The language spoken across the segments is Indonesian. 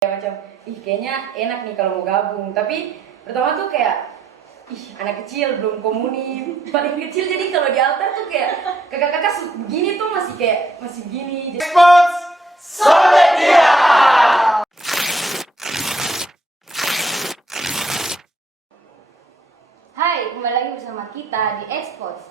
Kayak macam kayaknya enak nih kalau mau gabung, tapi pertama tuh kayak anak kecil belum komuni paling kecil, jadi kalau di altar tuh kayak kakak-kakak begini tuh masih gini jadi... Sports Sobek Dia. Hai, kembali lagi bersama kita di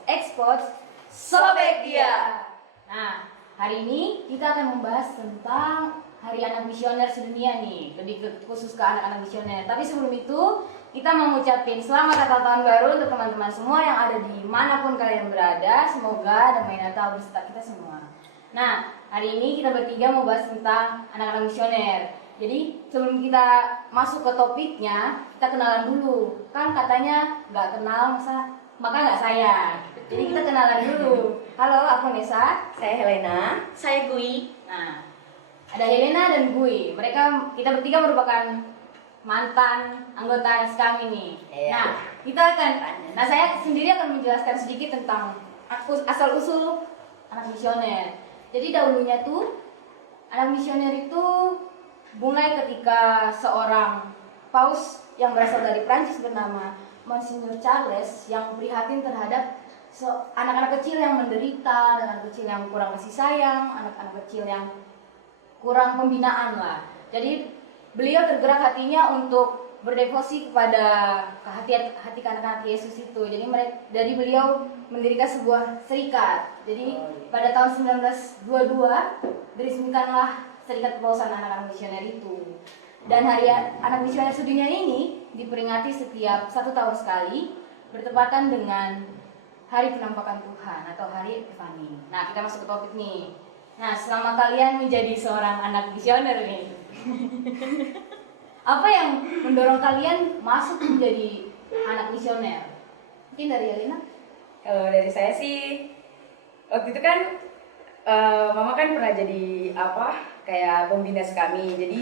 Exports Sobek Dia. Nah, hari ini kita akan membahas tentang Hari Anak Misioner Sedunia nih, lebih khusus ke anak-anak misioner. Tapi sebelum itu, kita mau ngucapin selamat Natal Tahun Baru untuk teman-teman semua yang ada di manapun kalian berada. Semoga damai Natal beserta kita semua. Nah, hari ini kita bertiga mau bahas tentang anak-anak misioner. Jadi sebelum kita masuk ke topiknya, kita kenalan dulu. Kan katanya nggak kenal maka nggak sayang. Jadi kita kenalan dulu. Halo, aku Nesa. Saya Helena. Saya Gui. Nah, ada Helena dan Gui. Kita bertiga merupakan mantan anggota kami nih. Iya. Nah, saya sendiri akan menjelaskan sedikit tentang asal usul anak misioner. Jadi dahulunya tuh anak misioner itu mulai ketika seorang paus yang berasal dari Prancis bernama Monsignor Charles yang prihatin terhadap anak-anak kecil yang menderita, anak-anak kecil yang kurang kasih sayang, anak-anak kecil yang kurang pembinaan lah. Jadi beliau tergerak hatinya untuk berdevosi kepada hati anak-anak Yesus itu. Jadi dari beliau mendirikan sebuah serikat. Jadi pada tahun 1922 diresmikanlah Serikat Kepausan Anak-anak Misioner itu. Dan Hari Anak Misioner Sedunia ini diperingati setiap 1 tahun sekali, bertepatan dengan Hari Penampakan Tuhan atau Hari Epifani. Nah, kita masuk ke topik nih. Nah, selama kalian menjadi seorang anak misioner nih, apa yang mendorong kalian masuk menjadi anak misioner? Mungkin dari Elina? Kalau dari saya sih, waktu itu kan mama kan pernah jadi kayak pembina kami. Jadi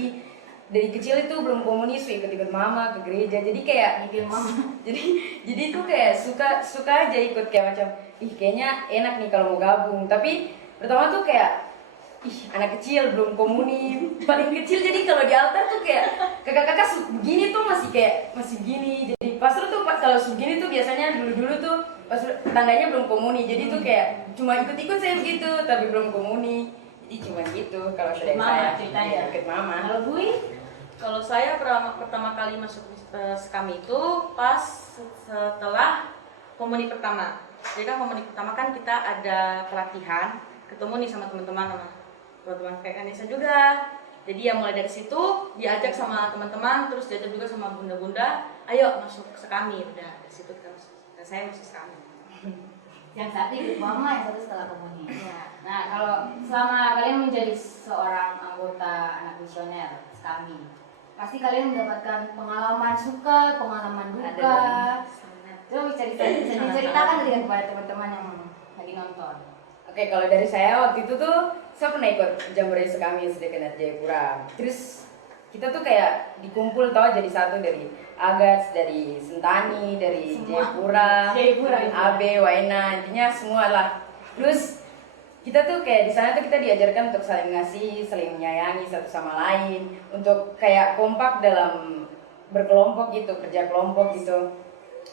dari kecil itu belum komunis, ikut-ikut mama ke gereja. Jadi kayak Ikut mama. jadi tuh kayak suka aja ikut, kayak macam kayaknya enak nih kalau mau gabung. Tapi pertama tuh kayak anak kecil belum komuni paling kecil, jadi kalau di altar tuh kayak kakak-kakak begini tuh masih gini. Jadi pastor tuh kalau begini tuh biasanya dulu tuh pas tandanya belum komuni, jadi tuh kayak cuma ikut-ikut saya begitu tapi belum komuni. Jadi cuma gitu kalau dari saya ceritanya. ikut mama. Kalau Gui? Kalau saya pertama kali masuk kami itu pas setelah komuni pertama. Jadi kan komuni pertama kan kita ada pelatihan, ketemu nih sama teman-teman kayak Anissa juga. Jadi ya mulai dari situ diajak sama teman-teman, terus diajak juga sama bunda-bunda, ayo masuk sekami. Udah dari situ saya masuk sekami. Yang satu ikut mama, yang satu setelah komuni. Ya. Nah, kalau selama kalian menjadi seorang anggota anak misioner kami, pasti kalian mendapatkan pengalaman suka, pengalaman duka. Coba bisa diceritakan tidak kepada teman-teman yang lagi nonton. Oke, kalau dari saya waktu itu tuh saya pernah ikut Jamboree Sekami SD Kenat Jayapura. Terus kita tuh kayak dikumpul jadi satu dari Agats, dari Sentani, dari Semua. Jayapura, itu. AB, Waina, intinya semua lah. Terus kita tuh kayak di sana tuh kita diajarkan untuk saling ngasih, saling menyayangi satu sama lain, untuk kayak kompak dalam berkelompok gitu, kerja kelompok gitu.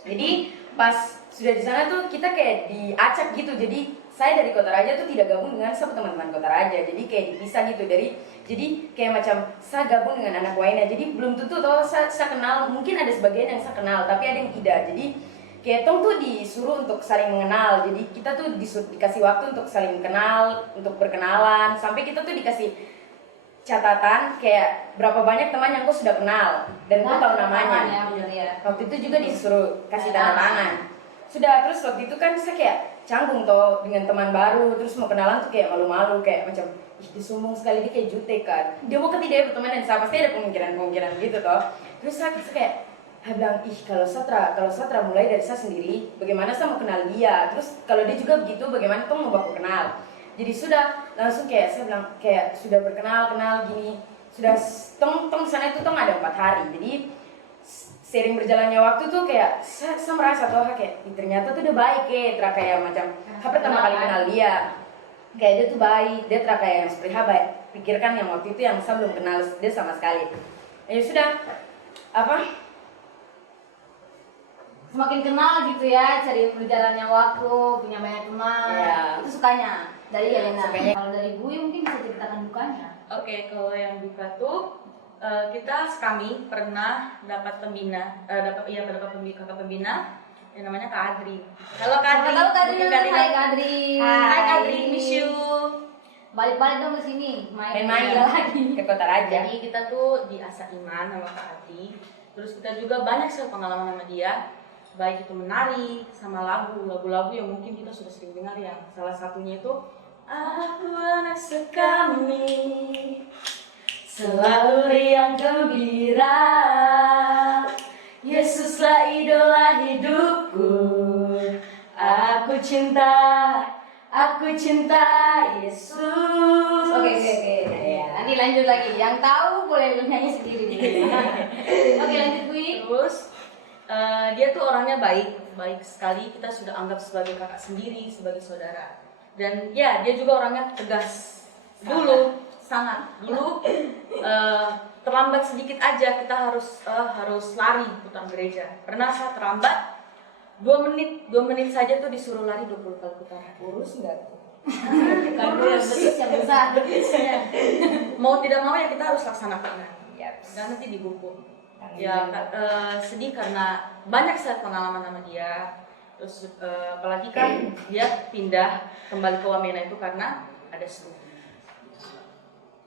Jadi pas sudah di sana tuh kita kayak diacak gitu. Jadi saya dari Kota Raja tuh tidak gabung dengan sama teman-teman Kota Raja. Jadi kayak dipisah gitu jadi kayak macam saya gabung dengan anak Waina. Jadi belum tentu saya kenal, mungkin ada sebagian yang saya kenal, tapi ada yang tidak. Jadi kayak tong tuh disuruh untuk saling mengenal. Jadi kita tuh dikasih waktu untuk saling kenal, untuk berkenalan, sampai kita tuh dikasih catatan kayak berapa banyak teman yang kau sudah kenal dan kau tahu namanya. Ya. Waktu itu juga disuruh kasih tanda tangan. Sudah, terus waktu itu kan saya kayak canggung dengan teman baru, terus mau kenalan tuh kayak malu-malu, kayak macam dia sombong sekali, dia kayak jutek kan. Dia mau tidak berteman dengan saya, pasti ada pemikiran gitu toh. Terus saya kayak bilang, kalau Satra mulai dari saya sendiri, bagaimana saya mau kenal dia? Terus kalau dia juga begitu, bagaimana tuh mau baku kenal? Jadi sudah langsung kayak saya bilang kayak sudah kenal gini. Sudah tong sana itu ada 4 hari. Jadi sering berjalannya waktu tuh kayak saya merasa kayak ternyata tuh udah baik kayak macam pertama kali kenal dia. Kayak dia tuh baik, dia kayak yang seperti pikirkan yang waktu itu yang saya belum kenal dia sama sekali. Ya sudah, Semakin kenal gitu ya, cari berjalannya waktu, punya banyak teman. Iya. Itu sukanya dari Yelena. Sukanya. Kalau dari Bui mungkin bisa ceritakan dukanya. Oke, kalau yang duka tuh kami pernah dapat pembina, kakak pembina yang namanya Kak Adri. Halo Kak Adri. Halo Kak Adri, Mungkin Kak Adri hai Kak Adri. Hai Kak Adri, miss you. Balik-balik dong ke sini, main-main lagi. ke Kota Raja. Jadi kita tuh di Asa Iman sama Kak Adri. Terus kita juga banyak sekali pengalaman sama dia. Baik itu menari sama lagu-lagu yang mungkin kita sudah sering dengar, yang salah satunya itu Aku anak sekami, selalu riang gembira, Yesuslah idola hidupku, aku cinta Yesus. Oke. Ya, nanti lanjut lagi. Yang tahu boleh nyanyi sendiri. Oke, lanjut Bui. Terus dia tuh orangnya baik sekali. Kita sudah anggap sebagai kakak sendiri, sebagai saudara. Dan ya, dia juga orangnya tegas. Sangat dulu terlambat sedikit aja kita harus lari putar gereja. Pernah saya terlambat 2 menit saja tuh disuruh lari 20 kali putaran. Urus nggak? Kan betis yang besar. Mau tidak mau ya kita harus laksanakan. Yes. Dan nanti dihukum. Ya sedih karena banyak sekali pengalaman sama dia. Terus apalagi kan dia pindah kembali ke Wamena itu karena ada studi.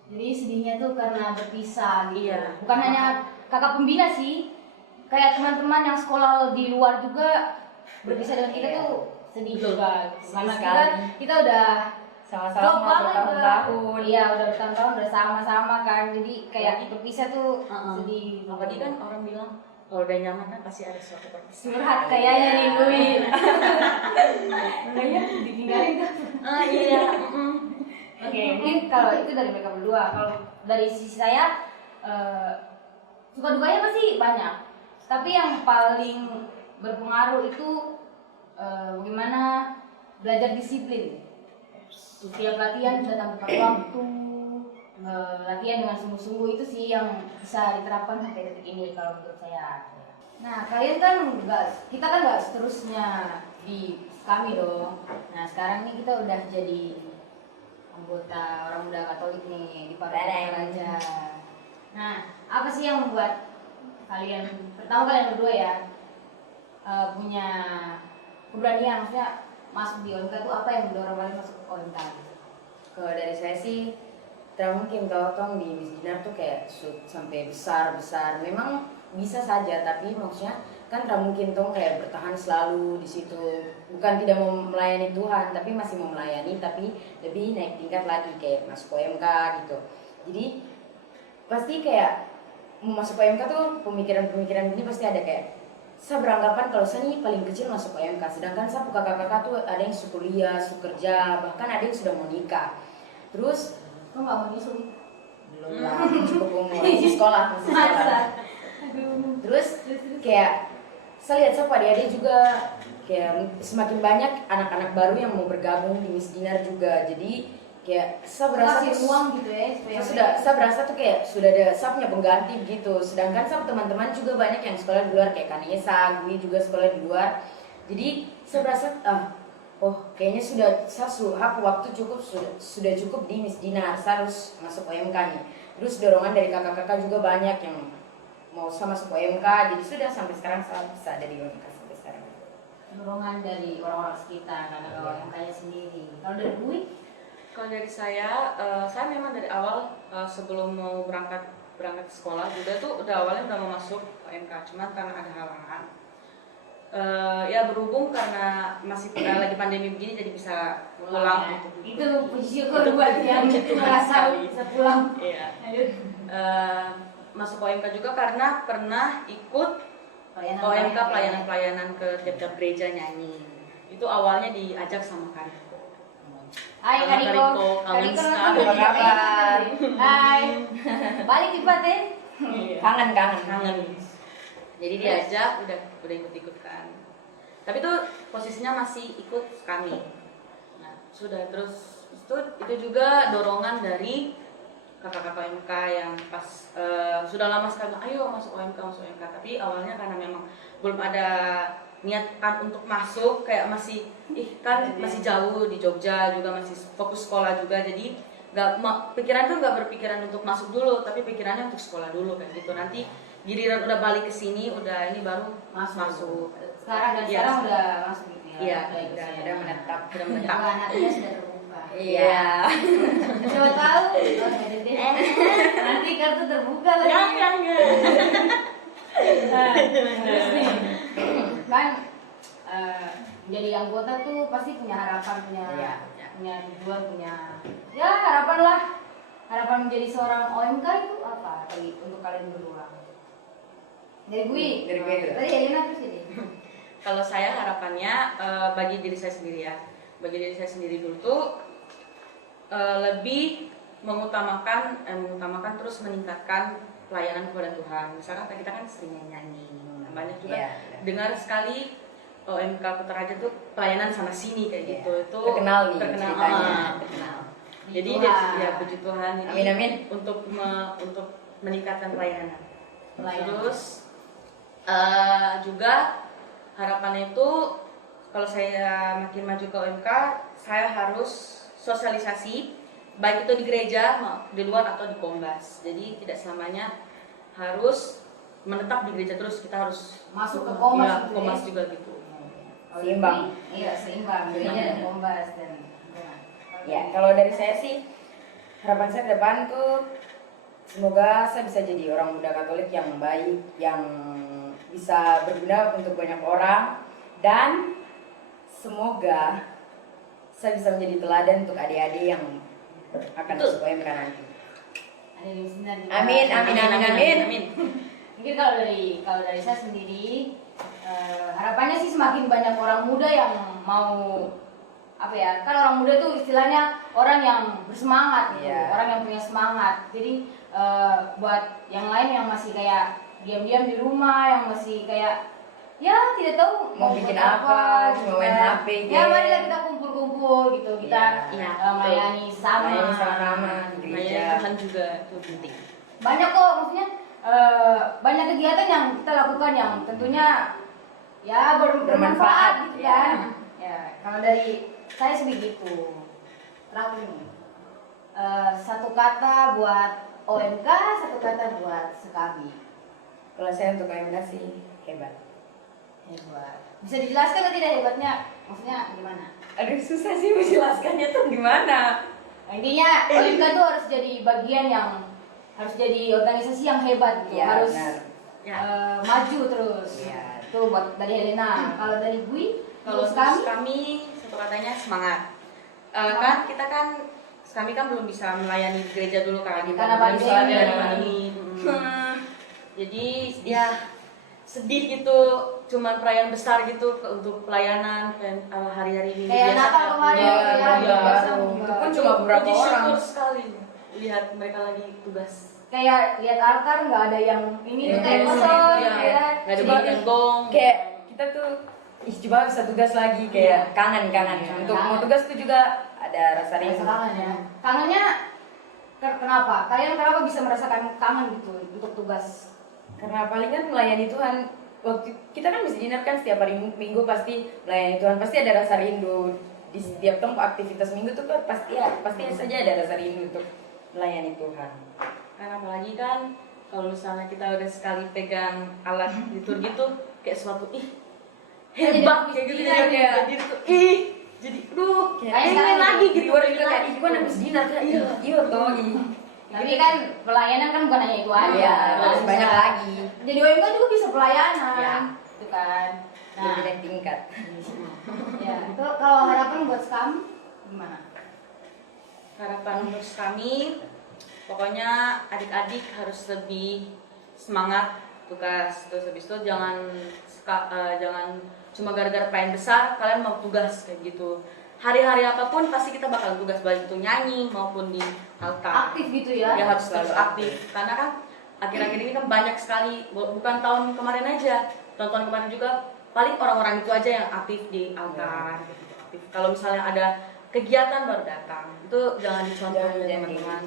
Jadi sedihnya tuh karena berpisah gitu. Iya. Bukan hanya kakak pembina sih, kayak teman-teman yang sekolah di luar juga berpisah dengan kita tuh sedih juga. Karena kita udah Sama-sama klop banget bertahun-tahun. Iya, udah bertahun-tahun udah sama-sama kan. Jadi kayak berpisah tuh sedih. Apalagi kan orang bilang kalau udah nyaman kan pasti ada suatu perpisahan. Curhat kayaknya nih Bui. Kayaknya ditinggalin kan. Iya. Oke, mungkin kalau itu dari mereka berdua. Kalau dari sisi saya, suka dukanya pasti banyak. Tapi yang paling berpengaruh itu bagaimana belajar disiplin. Setiap latihan datang tepat waktu, latihan dengan sungguh-sungguh itu sih yang bisa diterapkan sampai detik ini kalau menurut saya. Nah, kalian kan kita kan nggak seterusnya di kami dong. Nah, sekarang nih kita udah jadi anggota orang muda Katolik nih di Parokia Raja. Nah, apa sih yang membuat kalian, pertama kalian berdua ya, punya keberanian, maksudnya masuk di OMK itu apa yang mendorong kalian masuk ke OMK? Kalau dari saya sih, tidak mungkin kalau tong di Miss Dinar tuh kayak sampai besar. Memang bisa saja, tapi maksudnya kan tidak mungkin tong kayak bertahan selalu di situ. Bukan tidak mau melayani Tuhan, tapi masih mau melayani, tapi lebih naik tingkat lagi kayak masuk OMK gitu. Jadi pasti kayak mau masuk OMK tuh pemikiran gini pasti ada kayak saya beranggapan kalau saya ini paling kecil masuk OMK, sedangkan saya kakak-kakak tuh ada yang sudah kuliah, sudah kerja, bahkan ada yang sudah mau nikah. Terus Kok nggak mau nyusul? belum lah, cukup umur, masih sekolah. Terus kayak saya lihat siapa adik-adik juga kayak semakin banyak anak-anak baru yang mau bergabung di Miss Dinar juga. Jadi kayak saya berasa Kasih tuh, uang gitu ya saya berasa tuh kayak sudah ada saya punya pengganti gitu. Sedangkan saya teman-teman juga banyak yang sekolah di luar kayak Kanesa, gue juga sekolah di luar. Jadi saya berasa kayaknya waktu sudah cukup di Miss Dinar, saya harus masuk OMK nih. Terus dorongan dari kakak-kakak juga banyak yang mau saya masuk OMK, jadi sudah sampai sekarang saya bisa ada di OMK sampai sekarang. dorongan dari orang-orang sekitar, karena OMK-nya sendiri. Kalau dari Bui? Kalau dari saya memang dari awal sebelum mau berangkat ke sekolah juga tuh awalnya udah mau masuk OMK, cuma karena ada halangan. Ya berhubung karena masih lagi pandemi begini jadi bisa pulang. Ya. Itu puji syukur buat yang merasa bisa pulang. Iya. Masuk OMK juga karena pernah ikut OMK pelayanan ke tiap-tiap gereja nyanyi. Itu awalnya diajak sama Kariko. Hai Kariko, kangen Kariko sekali. apa kabar? Hai, balik cepat ya. Kangen. Jadi diajak, udah ikut kan. Tapi tuh posisinya masih ikut kami. Nah, sudah terus itu juga dorongan dari kakak-kakak OMK yang pas sudah lama sekali ayo masuk OMK, tapi awalnya karena memang belum ada niatan untuk masuk, kayak masih masih jauh di Jogja juga, masih fokus sekolah juga, jadi pikiran tuh nggak berpikiran untuk masuk dulu, tapi pikirannya untuk sekolah dulu kan gitu. Nanti giliran udah balik ke sini, udah ini baru masuk. Sekarang Iya, udah masuk gitu ya. Iya, udah menetap. Hatinya sudah terbuka. Iya. Coba tahu, oh, nggak ada deh. Nanti kartu terbuka lagi. Ya. Nah, terus nih, kan menjadi anggota tuh pasti punya harapan, Iya. punya tujuan, punya ya harapan lah. Harapan menjadi seorang OMK itu apa untuk kalian berdua? Dari gue. Dari gue dulu. Tadi Elina terus jadi. Kalau saya harapannya bagi diri saya sendiri ya, bagi diri saya sendiri dulu tuh lebih mengutamakan terus meningkatkan pelayanan kepada Tuhan. Misalkan kita kan sering nyanyi, banyak juga dengar sekali OMK Kutaraja tuh pelayanan sana sini kayak gitu. Itu terkenal nih terkenal. ceritanya, terkenal. Jadi ya puji Tuhan ini Amin, amin. untuk meningkatkan pelayanan. Terus juga harapannya itu kalau saya makin maju ke OMK, saya harus sosialisasi baik itu di gereja, di luar atau di Kombas. Jadi tidak selamanya harus menetap di gereja terus, kita harus masuk ke Kombas, ya, Kombas juga gitu. Seimbang. Iya, seimbang. Gereja dan Kombas dan Ya, kalau dari saya sih harapan saya ke depan tuh semoga saya bisa jadi orang muda Katolik yang baik, yang bisa berguna untuk banyak orang, dan semoga saya bisa menjadi teladan untuk adik-adik yang akan masuk OMK nanti. ada yang sinar juga. Amin. Mungkin kalau dari saya sendiri harapannya sih semakin banyak orang muda yang mau apa ya, kan orang muda tuh istilahnya orang yang bersemangat gitu, orang yang punya semangat. Jadi buat yang lain yang masih kayak diam-diam di rumah, yang masih kayak ya tidak tahu Mau bikin apa, cuma main HP ya marilah kita kumpul-kumpul gitu, kita melayani sama sama-sama di gereja. Tuhan juga itu penting. banyak kok, maksudnya banyak kegiatan yang kita lakukan yang tentunya ya bermanfaat gitu kan. Ya, kalau dari saya sih begitu. Terakhir nih, satu kata buat OMK, satu kata buat Sekabi. Kalau saya untuk OMK sih hebat. Hebat. Bisa dijelaskan atau tidak hebatnya? Maksudnya gimana? Aduh, susah sih menjelaskannya tuh gimana. Intinya OMK tuh harus jadi bagian yang harus jadi organisasi yang hebat gitu. Ya, harus benar. maju terus. Ya. Tuh buat dari Helena. Kalau dari Bui, Kalau kami satu katanya semangat. Kan kita kan kami kan belum bisa melayani di gereja dulu kan, Karena belum bisa pandemi. dari pandemi. Jadi ya sedih gitu, cuman perayaan besar gitu untuk pelayanan kan hari-hari ini kayak Natal kemarin Ya, ya, ya, biasa itu pun cuma beberapa puji orang. syukur sekali lihat mereka lagi tugas. kayak lihat altar nggak ada yang ini tuh kayak Iya, kosong Iya, ya. nggak ada Coba yang gong. Kayak kita tuh coba bisa tugas lagi, kayak kangen. Untuk mau tugas tuh juga ada rasa Rasa rindu. kangen ya. Kangennya kenapa? Kalian kenapa bisa merasakan kangen gitu untuk tugas? Karena paling kan melayani Tuhan, waktu kita kan bisa diingatkan setiap hari Minggu pasti melayani Tuhan, pasti ada rasa rindu di setiap tempat aktivitas Minggu tuh kan pasti saja ada rasa rindu untuk melayani Tuhan. Karena apalagi kan kalau misalnya kita udah sekali pegang alat liturgi tuh kayak suatu hebat kayak gitu, jadi tuh jadi Kayak pengen sekarang lagi Di gitu luar juga kayak itu kan habis dinar kan, iya toh. Tapi kan pelayanan kan bukan hanya itu aja. Iya, harus Bisa- banyak lagi. Jadi OMK juga bisa pelayanan, Ya. gitu kan. Nah, Lebih naik tingkat. ya itu kalau harapan buat kamu gimana? harapan untuk kami pokoknya adik-adik harus lebih semangat tugas, terus habis itu jangan cuma gara-gara pengen besar kalian mau tugas kayak gitu. Hari-hari apapun pasti kita bakal tugas, baik itu nyanyi maupun di altar. Aktif gitu ya? Ya harus selalu aktif karena kan akhir-akhir ini kan banyak sekali, bukan tahun kemarin aja, tahun kemarin juga paling orang-orang itu aja yang aktif di altar gitu, aktif. Kalau misalnya ada kegiatan baru datang, itu jangan dicontoh ya teman-teman.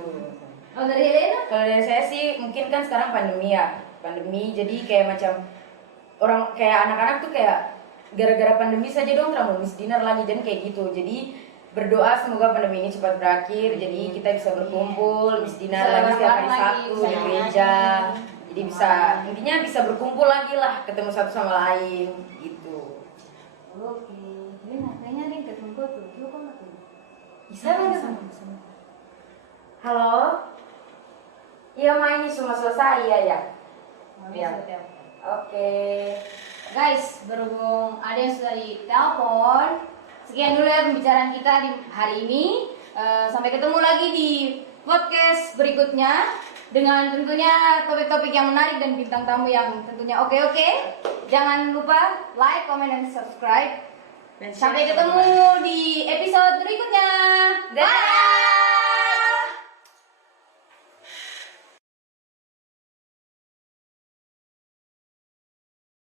Oh, dari Helena? Kalau dari saya sih mungkin kan sekarang pandemi ya, pandemi jadi kayak macam orang kayak anak-anak tuh kayak gara-gara pandemi saja dong mau miss dinner lagi dan kayak gitu. Jadi berdoa semoga pandemi ini cepat berakhir, jadi kita bisa berkumpul, miss dinner Bisa lagi setiap hari bareng-bareng lagi, Sabtu bisa di nyanyi. gereja. Jadi bisa intinya bisa berkumpul lagi lah, ketemu satu sama lain gitu. Oke. Helena, kayaknya ada yang ketemu kau tuh. Coba kau ketemu. Bisa nggak sama? Halo? Iya Ma, ini semua selesai ya. Iya. Oke. Guys, berhubung ada yang sudah ditelepon, sekian dulu ya pembicaraan kita di hari ini. Sampai ketemu lagi di podcast berikutnya dengan tentunya topik-topik yang menarik dan bintang tamu yang tentunya oke-oke. Jangan lupa like, comment, dan subscribe. Dan Sampai share. ketemu di episode berikutnya. Dadah.